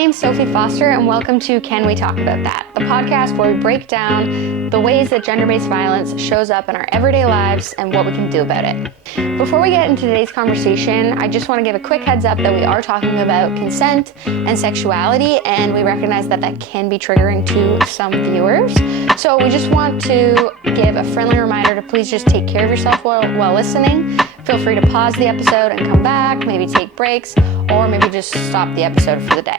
name's Sophie Foster, and welcome to Can We Talk About That, the podcast where we break down the ways that gender-based violence shows up in our everyday lives and what we can do about it. Before we get into today's conversation, I just want to give a quick heads up that we are talking about consent and sexuality, and we recognize that that can be triggering to some viewers. So we just want to give a friendly reminder to please just take care of yourself while listening. Feel free to pause the episode and come back, maybe take breaks, or maybe just stop the episode for the day.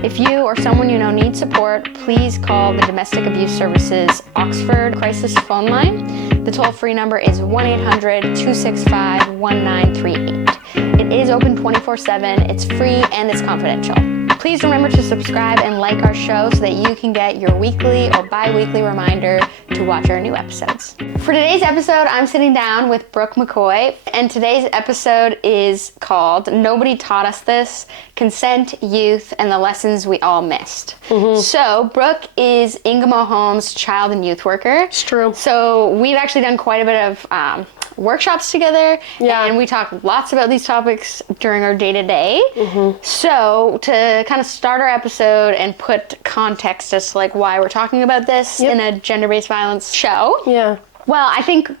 If you or someone you know needs support, please call the Domestic Abuse Services Oxford Crisis phone line. The toll-free number is 1-800-265-1938. It is open 24/7, it's free, and it's confidential. Please remember to subscribe and like our show so that you can get your weekly or bi-weekly reminder to watch our new episodes. For today's episode, I'm sitting down with Brooke McCoy, and today's episode is called Nobody Taught Us This, Consent, Youth, and the Lessons We All Missed. So, Brooke is Ingamo Home's child and youth worker. It's true. So, we've actually done quite a bit of workshops together, and we talk lots about these topics during our day-to-day. So to kind of start our episode and put context as to like why we're talking about this in a gender-based violence show, well, I think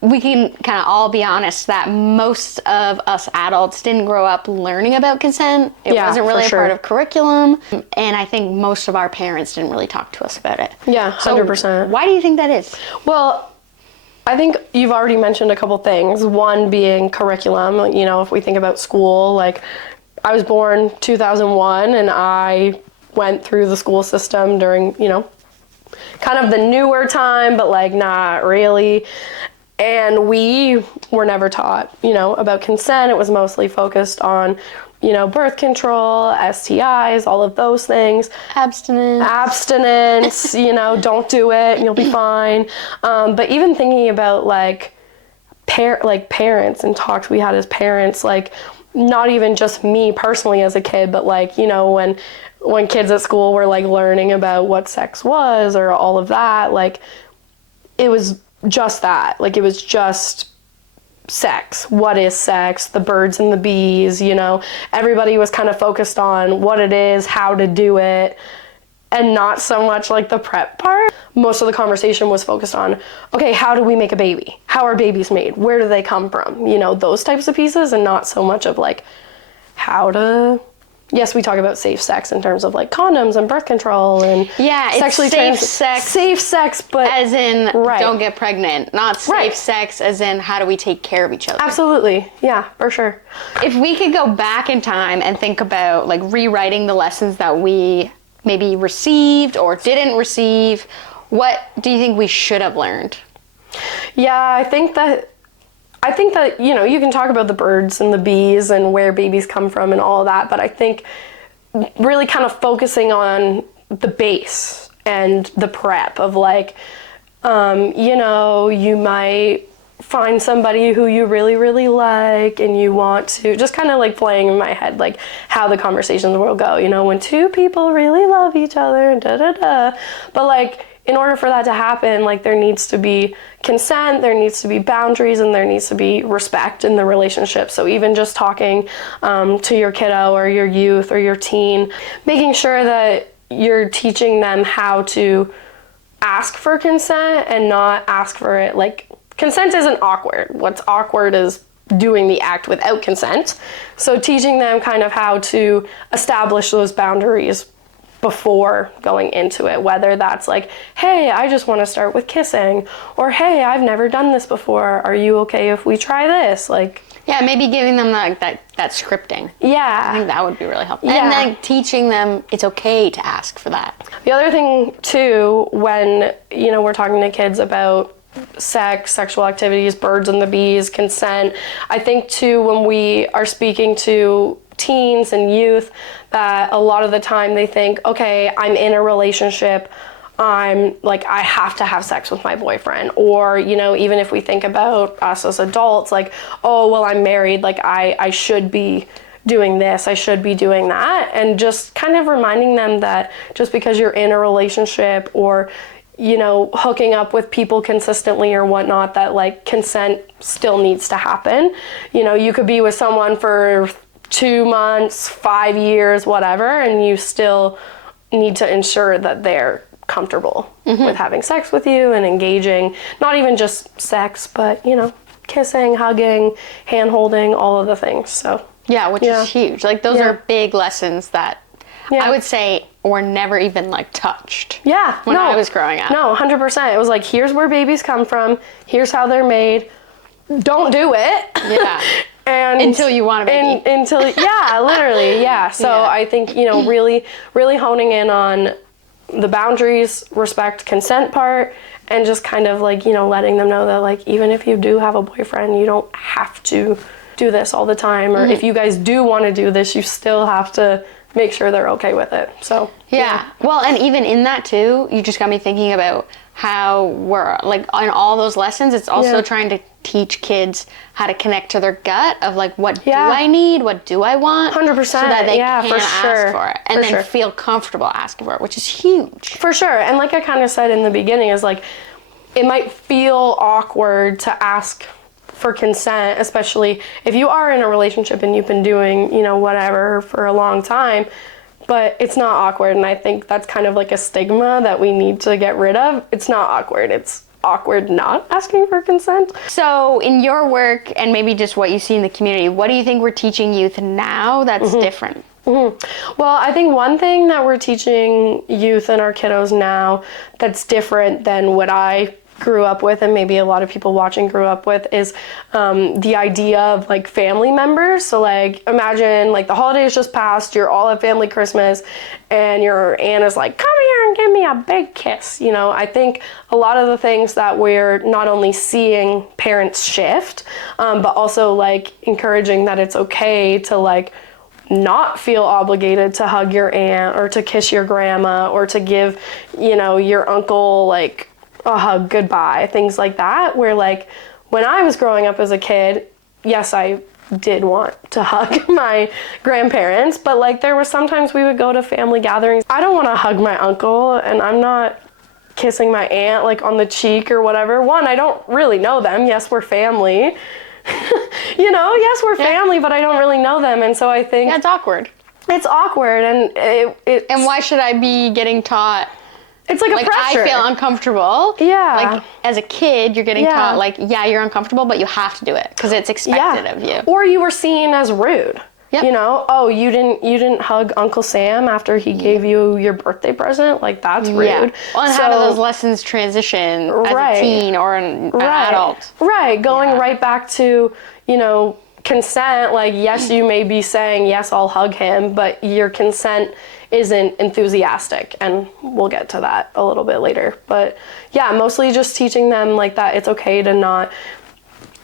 we can kind of all be honest that most of us adults didn't grow up learning about consent. It wasn't really a part of curriculum, and I think most of our parents didn't really talk to us about it. Yeah, 100%. So why do you think that is? Well, I think you've already mentioned a couple things. One being curriculum. You know, if we think about school, like I was born 2001 and I went through the school system during, you know, kind of the newer time, but like not really. And we were never taught, you know, about consent. It was mostly focused on, you know, birth control, STIs, all of those things. Abstinence, you know, don't do it and you'll be fine. But even thinking about like parents and talks we had as parents, like not even just me personally as a kid, but like, you know, when kids at school were like learning about what sex was or all of that, like it was just that. Like it was just sex. What is sex? The birds and the bees, you know, everybody was kind of focused on what it is, how to do it, and not so much like the prep part. Most of the conversation was focused on, okay, how do we make a baby? How are babies made? Where do they come from? You know, those types of pieces, and not so much of like how to... Yes, we talk about safe sex in terms of like condoms and birth control and sexually safe sex. Safe sex, but as in don't get pregnant, not safe sex as in how do we take care of each other. Absolutely, yeah, for sure. If we could go back in time and think about like rewriting the lessons that we maybe received or didn't receive, what do you think we should have learned? Yeah, I think that, you know, you can talk about the birds and the bees and where babies come from and all that, but I think really kind of focusing on the base and the prep of like, you know, you might find somebody who you really, really like and you want to, just kind of like playing in my head, like how the conversations will go, you know, when two people really love each other and da-da-da, but like, in order for that to happen, like there needs to be consent, there needs to be boundaries, and there needs to be respect in the relationship. So even just talking to your kiddo or your youth or your teen, making sure that you're teaching them how to ask for consent and not ask for it. Like consent isn't awkward. What's awkward is doing the act without consent. So teaching them kind of how to establish those boundaries before going into it, whether that's like, hey, I just want to start with kissing, or hey, I've never done this before, are you okay if we try this? Like, yeah, maybe giving them that scripting. Yeah, I think that would be really helpful. And then teaching them it's okay to ask for that. The other thing too, when, you know, we're talking to kids about sex, sexual activities, birds and the bees, consent, I think too when we are speaking to teens and youth, that a lot of the time they think, okay, I'm in a relationship, I'm like, I have to have sex with my boyfriend. Or, you know, even if we think about us as adults, like, oh, well, I'm married, like I should be doing this, I should be doing that. And just kind of reminding them that just because you're in a relationship or, you know, hooking up with people consistently or whatnot, that like consent still needs to happen. You know, you could be with someone for 2 months, 5 years, whatever, and you still need to ensure that they're comfortable with having sex with you and engaging, not even just sex, but, you know, kissing, hugging, hand holding, all of the things. So yeah, which is huge. Like, those are big lessons that I would say were never even, like, touched. Yeah. When I was growing up. No, 100%. It was like, here's where babies come from. Here's how they're made. Don't do it. Yeah. And until you want a baby. Literally, yeah. So I think, you know, really, really honing in on the boundaries, respect, consent part, and just kind of like, you know, letting them know that, like, even if you do have a boyfriend, you don't have to do this all the time. Or if you guys do want to do this, you still have to make sure they're okay with it. So yeah. Well, and even in that too, you just got me thinking about how we're, like, on all those lessons, it's also trying to teach kids how to connect to their gut of, like, what do I need, what do I want, 100%, so that they can for ask sure. for it, and then feel comfortable asking for it, which is huge. For sure. And like I kind of said in the beginning, is like, it might feel awkward to ask for consent, especially if you are in a relationship and you've been doing, you know, whatever for a long time, but it's not awkward. And I think that's kind of like a stigma that we need to get rid of. It's not awkward. It's awkward not asking for consent. So in your work, and maybe just what you see in the community, what do you think we're teaching youth now that's different? Well, I think one thing that we're teaching youth and our kiddos now that's different than what I grew up with, and maybe a lot of people watching grew up with, is the idea of, like, family members. So, like, imagine, like, the holidays just passed, you're all at family Christmas, and your aunt is like, come here and give me a big kiss. You know, I think a lot of the things that we're not only seeing parents shift, but also, like, encouraging that it's okay to, like, not feel obligated to hug your aunt or to kiss your grandma or to give, you know, your uncle, like, a hug goodbye, things like that, where, like, when I was growing up as a kid, yes, I did want to hug my grandparents, but, like, there were sometimes we would go to family gatherings. I don't want to hug my uncle, and I'm not kissing my aunt, like, on the cheek or whatever. One, I don't really know them. Yes, we're family. You know, yes, we're family, but I don't really know them, and so I think Yeah, it's awkward. It's awkward, and And why should I be getting taught? It's like a pressure. I feel uncomfortable. Yeah. Like, as a kid, you're getting taught, like, yeah, you're uncomfortable, but you have to do it because it's expected of you. Or you were seen as rude. Yep. You know, oh, you didn't hug Uncle Sam after he gave you your birthday present? Like, that's rude. Yeah. Well, and how do those lessons transition as a teen or an adult? Right. Going right back to, you know, consent. Like, yes, you may be saying, yes, I'll hug him, but your consent isn't enthusiastic, and we'll get to that a little bit later. But yeah, mostly just teaching them, like, that it's okay to not,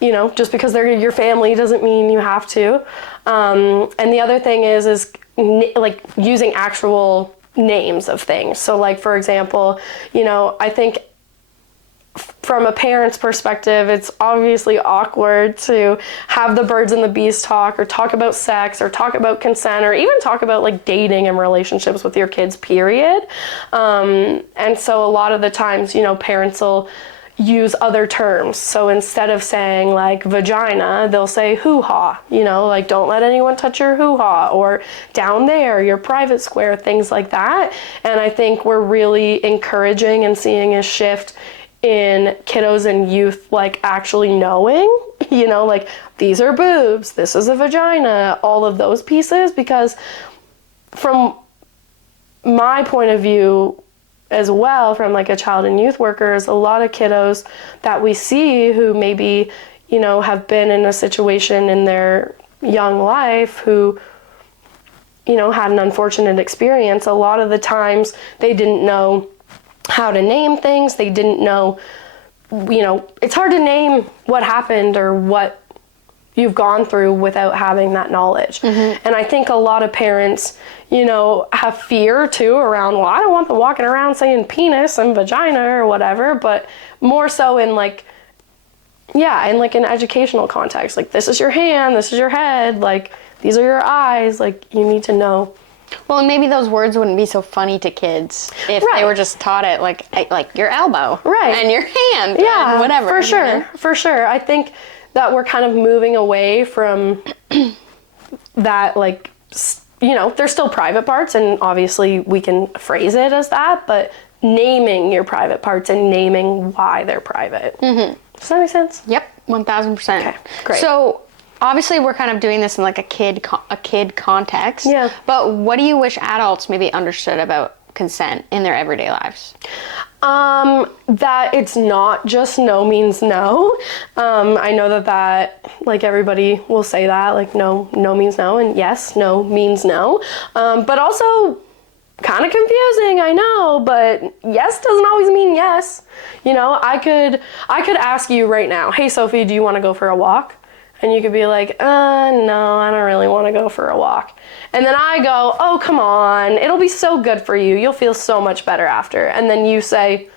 you know, just because they're your family doesn't mean you have to. And the other thing is like, using actual names of things. So, like, for example, you know, I think from a parent's perspective, it's obviously awkward to have the birds and the bees talk, or talk about sex, or talk about consent, or even talk about, like, dating and relationships with your kids, period. And so a lot of the times, you know, parents will use other terms. So instead of saying, like, vagina, they'll say hoo-ha, you know, like, don't let anyone touch your hoo-ha, or down there, your private square, things like that. And I think we're really encouraging and seeing a shift in kiddos and youth, like, actually knowing, you know, like, these are boobs, this is a vagina, all of those pieces, because from my point of view as well, from, like, a child and youth workers, a lot of kiddos that we see who maybe, you know, have been in a situation in their young life who, you know, had an unfortunate experience, a lot of the times they didn't know how to name things. They didn't know, you know, it's hard to name what happened or what you've gone through without having that knowledge. And I think a lot of parents, you know, have fear too around, well, I don't want them walking around saying penis and vagina or whatever, but more so in, like, yeah, in, like, an educational context. Like, this is your hand, this is your head, like, these are your eyes, like, you need to know. Well, and maybe those words wouldn't be so funny to kids if they were just taught it, like your elbow, and your hand, and whatever. For sure, for sure. I think that we're kind of moving away from that like, they're still private parts, and obviously we can phrase it as that, but naming your private parts and naming why they're private. Does that make sense? Yep, 1000%. Okay, great. So obviously we're kind of doing this in like a kid context. Yeah. But what do you wish adults maybe understood about consent in their everyday lives? That it's not just no means no. I know that like everybody will say that, like no means no, and yes, no means no. But also kind of confusing, I know, but yes doesn't always mean yes. I could ask you right now, hey Sophie, do you want to go for a walk? And you could be like, no, I don't really want to go for a walk. And then I go, oh, come on, it'll be so good for you. You'll feel so much better after. And then you say,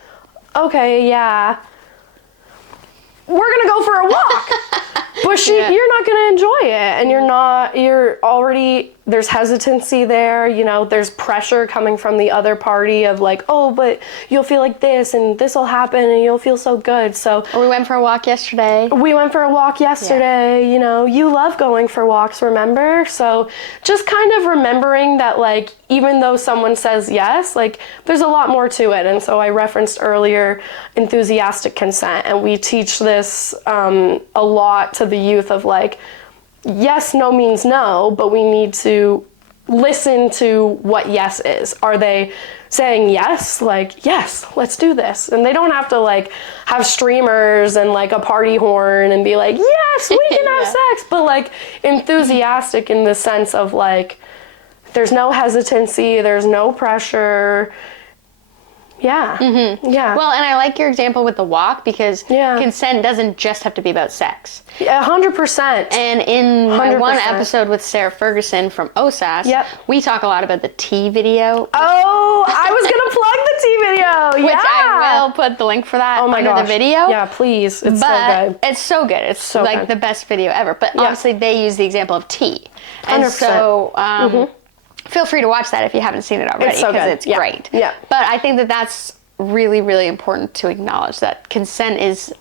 okay, yeah, we're gonna go for a walk. But you're not gonna enjoy it, and you're already, there's hesitancy there, there's pressure coming from the other party of like, oh, but you'll feel like this and this will happen and you'll feel so good. So Or we went for a walk yesterday. You love going for walks, remember? So just kind of remembering that, like, even though someone says yes, like, there's a lot more to it. And so I referenced earlier enthusiastic consent, and we teach this a lot to the youth of like, yes, no means no, but we need to listen to what yes is. Are they saying yes, like, yes, let's do this? And they don't have to like have streamers and like a party horn and be like, yes, we can have sex, but like enthusiastic in the sense of like, there's no hesitancy, there's no pressure. Yeah. Yeah. Well, and I like your example with the walk because consent doesn't just have to be about sex. 100%. And in my 100%. One episode with Sarah Ferguson from OSAS, we talk a lot about the tea video. Oh, I was going to plug the tea video. Which I will put the link for that under the video. Yeah, please. It's so good. It's so good. It's so like the best video ever. But obviously they use the example of tea. And 100%. So feel free to watch that if you haven't seen it already, because it's great. Yeah. But I think that that's really, really important to acknowledge, that consent is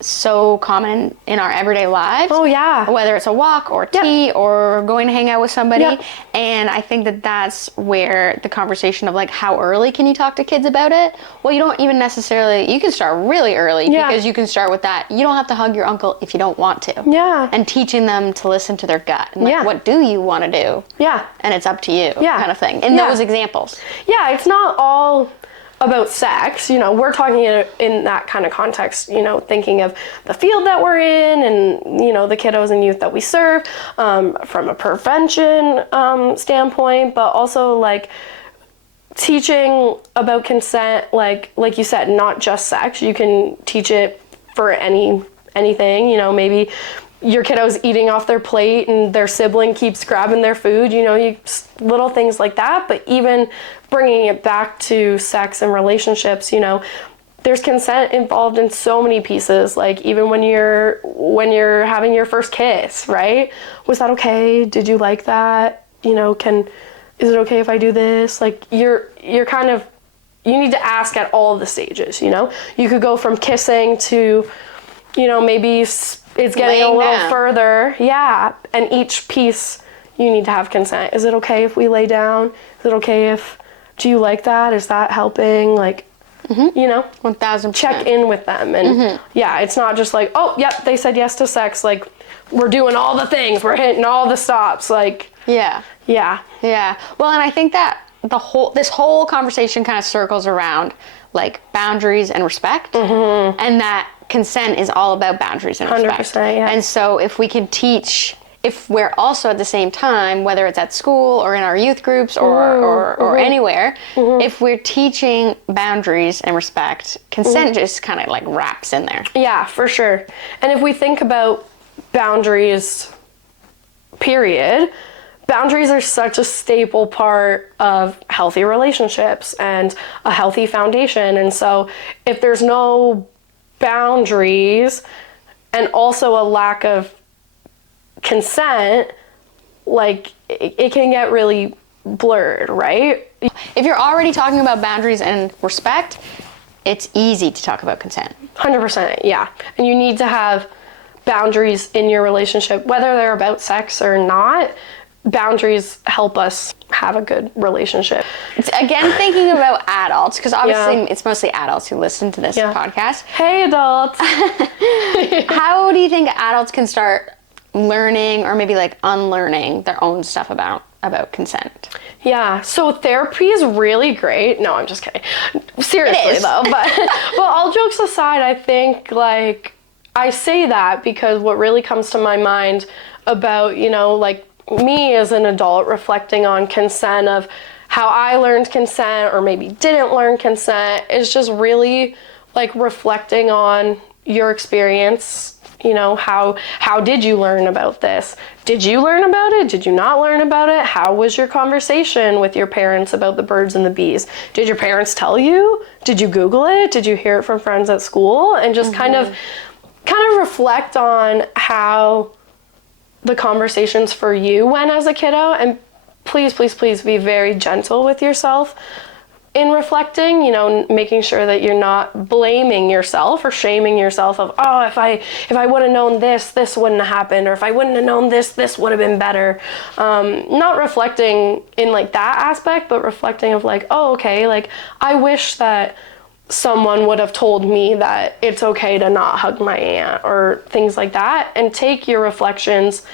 so common in our everyday lives. Oh yeah. Whether it's a walk or tea or going to hang out with somebody. Yep. And I think that that's where the conversation of like, how early can you talk to kids about it? Well, you don't even necessarily, you can start really early because you can start with that. You don't have to hug your uncle if you don't want to. Yeah. And teaching them to listen to their gut. And like, what do you want to do? Yeah. And it's up to you kind of thing. In those examples. Yeah, it's not all about sex, we're talking in that kind of context, thinking of the field that we're in and, the kiddos and youth that we serve, from a prevention standpoint, but also like teaching about consent, like you said, not just sex. You can teach it for anything, maybe your kiddo's eating off their plate and their sibling keeps grabbing their food, little things like that. But even bringing it back to sex and relationships, there's consent involved in so many pieces. Like even when you're having your first kiss, right? Was that okay? Did you like that? Is it okay if I do this? Like you're kind of, you need to ask at all the stages, You could go from kissing to, maybe it's getting a little further. Yeah. And each piece you need to have consent. Is it okay if we lay down? Is it okay if, do you like that? Is that helping? Like, 1000%. Check in with them. And it's not just like, oh, yep, they said yes to sex. Like we're doing all the things. We're hitting all the stops. Like, yeah. Well, and I think that this whole conversation kind of circles around like boundaries and respect, and that consent is all about boundaries and respect. 100%, yeah. And so if we can teach, if we're also at the same time, whether it's at school or in our youth groups or anywhere, if we're teaching boundaries and respect, consent just kind of like wraps in there. Yeah, for sure. And if we think about boundaries, period, boundaries are such a staple part of healthy relationships and a healthy foundation. And so if there's no boundaries and also a lack of consent, like it can get really blurred, right? If you're already talking about boundaries and respect, it's easy to talk about consent. 100%, yeah. And you need to have boundaries in your relationship, whether they're about sex or not. Boundaries help us have a good relationship. Again, thinking about adults, because obviously it's mostly adults who listen to this podcast. Hey, adults. How do you think adults can start learning or maybe like unlearning their own stuff about consent? Yeah, so therapy is really great. No, I'm just kidding. Seriously though, but well, all jokes aside, I think like I say that because what really comes to my mind about, you know, like me as an adult reflecting on consent, of how I learned consent or maybe didn't learn consent, is just really like reflecting on your experience. You know, how did you learn about this? Did you learn about it? Did you not learn about it? How was your conversation with your parents about the birds and the bees? Did your parents tell you? Did you Google it? Did you hear it from friends at school? And just kind of reflect on how the conversations for you went as a kiddo. And please, please, please be very gentle with yourself in reflecting, you know, making sure that you're not blaming yourself or shaming yourself of, oh, if I would have known this wouldn't have happened, or if I wouldn't have known this would have been better. Not reflecting in like that aspect, but reflecting of like, oh, okay, like I wish that someone would have told me that it's okay to not hug my aunt, or things like that, and take your reflections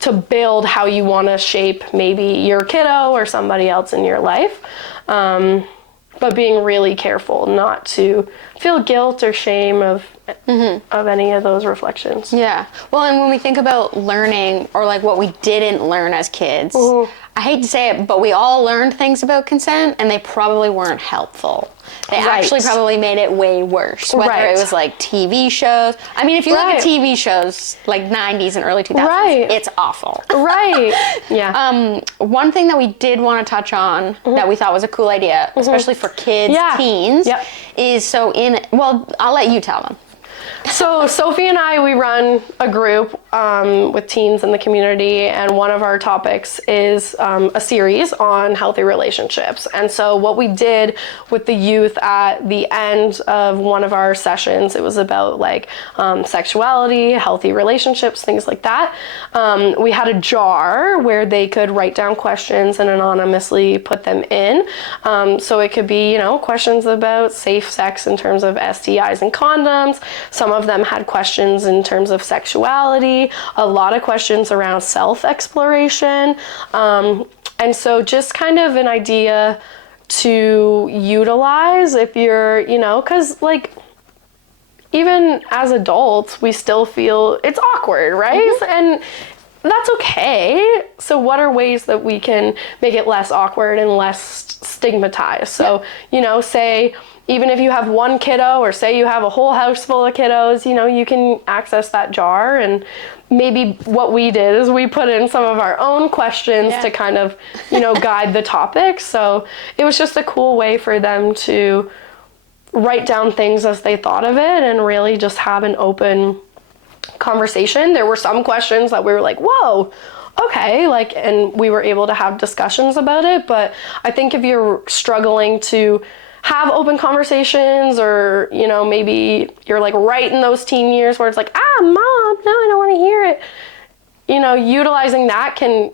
to build how you want to shape maybe your kiddo or somebody else in your life. But being really careful not to feel guilt or shame of any of those reflections. Yeah. Well, and when we think about learning, or like what we didn't learn as kids, I hate to say it, but we all learned things about consent and they probably weren't helpful. They actually probably made it way worse. Whether it was like TV shows. I mean, if you look at TV shows like 90s and early 2000s, it's awful. Yeah. One thing that we did want to touch on that we thought was a cool idea, especially for kids, teens, is I'll let you tell them. So Sophie and I, we run a group with teens in the community, and one of our topics is a series on healthy relationships. And so what we did with the youth at the end of one of our sessions, it was about like sexuality, healthy relationships, things like that. We had a jar where they could write down questions and anonymously put them in. So it could be, you know, questions about safe sex in terms of STIs and condoms. Some of them had questions in terms of sexuality, a lot of questions around self-exploration. And so just kind of an idea to utilize if you're, you know, because like even as adults, we still feel it's awkward, right? And that's okay. So what are ways that we can make it less awkward and less stigmatized? So, you know, say, even if you have one kiddo, or say you have a whole house full of kiddos, you know, you can access that jar. And maybe what we did is we put in some of our own questions to kind of, you know, guide the topic. So it was just a cool way for them to write down things as they thought of it and really just have an open conversation. There were some questions that we were like, whoa, okay, like, and we were able to have discussions about it. But I think if you're struggling to have open conversations, or, you know, maybe you're like right in those teen years where it's like, mom, no, I don't want to hear it. You know, utilizing that can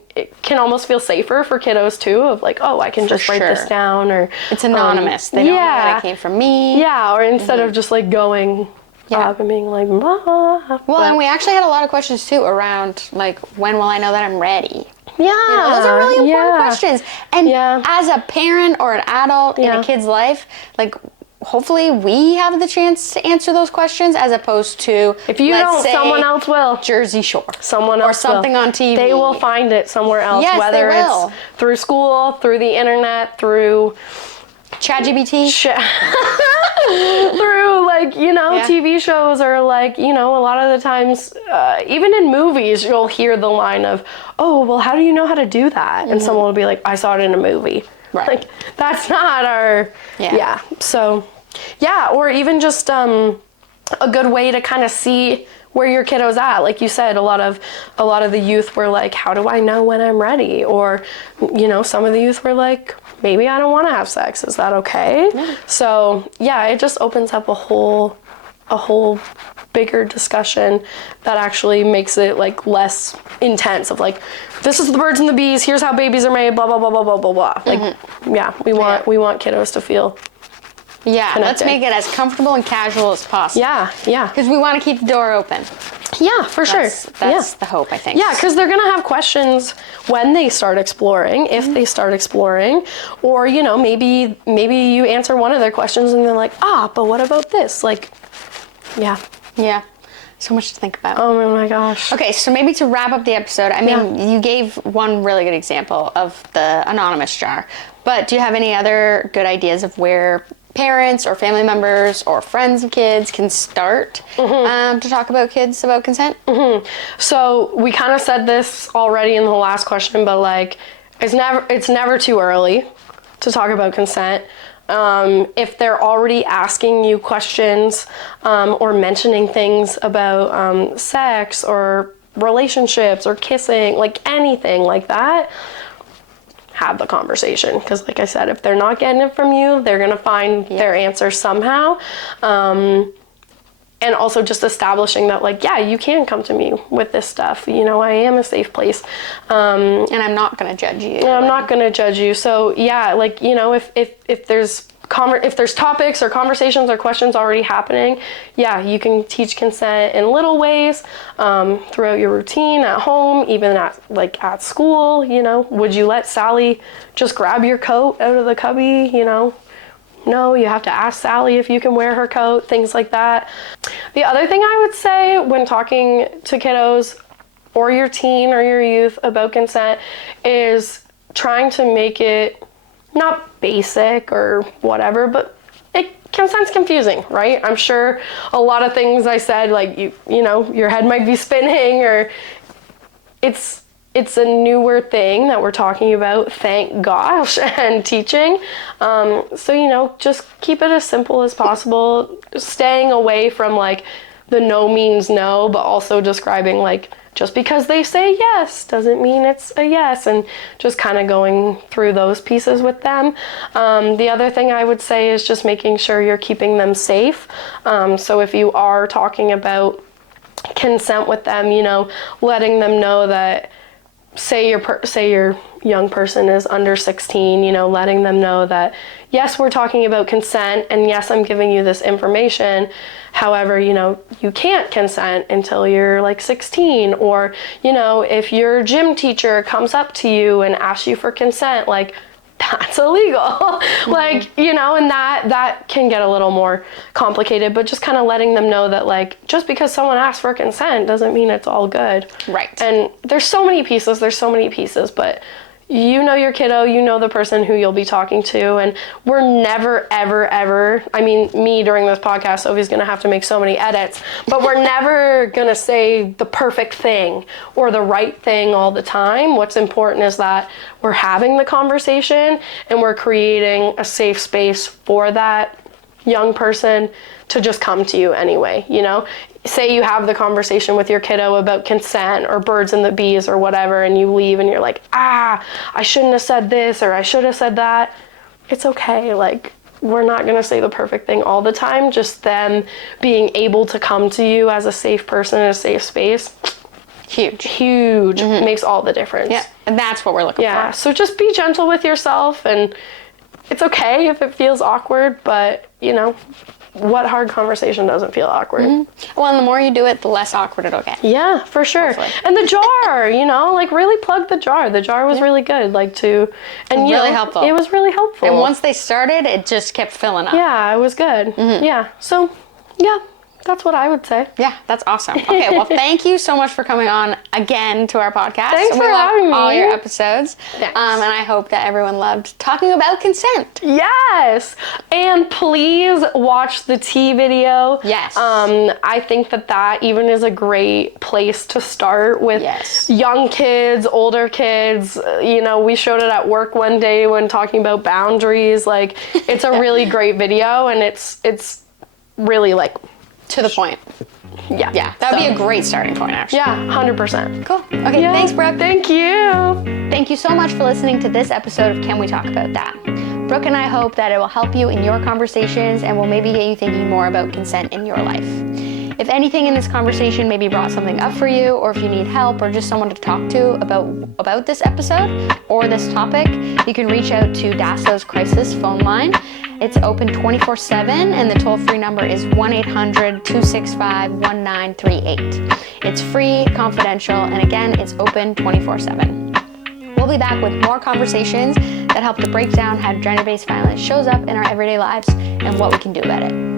almost feel safer for kiddos too, of like, oh, I can just write this down, or it's anonymous. They don't know that it came from me. Yeah, or instead of just like going up and being like, Mom. Well, and we actually had a lot of questions too around like, when will I know that I'm ready? Yeah, you know, those are really important questions. And as a parent or an adult in a kid's life, like, hopefully we have the chance to answer those questions, as opposed to, if you don't, someone else will. Jersey Shore. Someone else or something on TV. They will find it somewhere else. Yes, whether they will. It's through school, through the internet, through ChatGPT. Through, like, you know, TV shows, or like, you know, a lot of the times, even in movies, you'll hear the line of, oh, well, how do you know how to do that? And someone will be like, I saw it in a movie. Right. Like, that's not our, So, or even just a good way to kind of see where your kiddo's at. Like you said, a lot of the youth were like, how do I know when I'm ready? Or, you know, some of the youth were like, maybe I don't want to have sex. Is that okay? Yeah. So, it just opens up a whole bigger discussion that actually makes it like less intense of like, this is the birds and the bees, here's how babies are made, blah blah blah blah blah blah blah. Like, yeah, we want kiddos to feel connected. Let's make it as comfortable and casual as possible. Yeah. Because we want to keep the door open. Yeah, for sure. That's the hope, I think. Yeah, because they're going to have questions when they start exploring, if they start exploring, or, you know, maybe you answer one of their questions and they're like, but what about this? Like, yeah. Yeah. So much to think about. Oh my gosh. Okay, so maybe to wrap up the episode, I mean, you gave one really good example of the anonymous jar, but do you have any other good ideas of where parents or family members or friends of kids can start to talk about kids about consent? So we kind of said this already in the last question, but like it's never too early to talk about consent. If they're already asking you questions or mentioning things about sex or relationships or kissing, like anything like that, have the conversation. Because like I said, if they're not getting it from you, they're going to find their answer somehow. And also just establishing that, like, yeah, you can come to me with this stuff. You know, I am a safe place. And I'm not going to judge you. And I'm not going to judge you. So, yeah, like, you know, if there's topics or conversations or questions already happening, yeah, you can teach consent in little ways throughout your routine at home, even at school. You know, would you let Sally just grab your coat out of the cubby? You know, no, you have to ask Sally if you can wear her coat, things like that. The other thing I would say when talking to kiddos or your teen or your youth about consent is trying to make it not basic or whatever, but consent's confusing, right? I'm sure a lot of things I said, like, you know, your head might be spinning, or it's a newer thing that we're talking about, thank gosh, and teaching. So, you know, just keep it as simple as possible, staying away from like the no means no, but also describing like, just because they say yes doesn't mean it's a yes, and just kind of going through those pieces with them. The other thing I would say is just making sure you're keeping them safe. So if you are talking about consent with them, you know, letting them know that, say your young person is under 16, you know, letting them know that, yes, we're talking about consent, and yes, I'm giving you this information. However, you know, you can't consent until you're like 16, or, you know, if your gym teacher comes up to you and asks you for consent, like, that's illegal. Like, you know, and that can get a little more complicated, but just kind of letting them know that, like, just because someone asks for consent doesn't mean it's all good. Right. And there's so many pieces, but you know your kiddo, you know the person who you'll be talking to, and we're never, ever, ever, I mean, me during this podcast, Sophie's gonna have to make so many edits, but we're never gonna say the perfect thing or the right thing all the time. What's important is that we're having the conversation and we're creating a safe space for that young person to just come to you anyway, you know? Say you have the conversation with your kiddo about consent or birds and the bees or whatever, and you leave and you're like, I shouldn't have said this or I should have said that. It's okay. Like, we're not gonna say the perfect thing all the time. Just them being able to come to you as a safe person in a safe space, huge. Makes all the difference. Yeah, and that's what we're looking for. Yeah, so just be gentle with yourself, and it's okay if it feels awkward, but, you know, what hard conversation doesn't feel awkward? Well, and the more you do it, the less awkward it'll get. Yeah, for sure. Hopefully. And the jar, you know, like, really plug the jar. The jar was really good, like, and really helpful. It was really helpful. And once they started, it just kept filling up. Yeah, it was good. Yeah, so, yeah, that's what I would say. Yeah, that's awesome. Okay, well, thank you so much for coming on again to our podcast. Thanks for having me. All your episodes. Thanks. And I hope that everyone loved talking about consent. Yes, and please watch the tea video. Yes. I think that even is a great place to start with young kids, older kids. You know, we showed it at work one day when talking about boundaries. Like, it's a really great video, and it's really, like, to the point. Yeah. Yeah, that would be a great starting point, actually. Yeah, 100%. Cool. Okay, thanks, Brooke. Thank you. Thank you so much for listening to this episode of Can We Talk About That? Brooke and I hope that it will help you in your conversations and will maybe get you thinking more about consent in your life. If anything in this conversation maybe brought something up for you, or if you need help or just someone to talk to about this episode or this topic, you can reach out to DASO's crisis phone line. It's open 24/7 and the toll-free number is 1-800-265-1938. It's free, confidential, and again, it's open 24/7. We'll be back with more conversations that help to break down how gender-based violence shows up in our everyday lives and what we can do about it.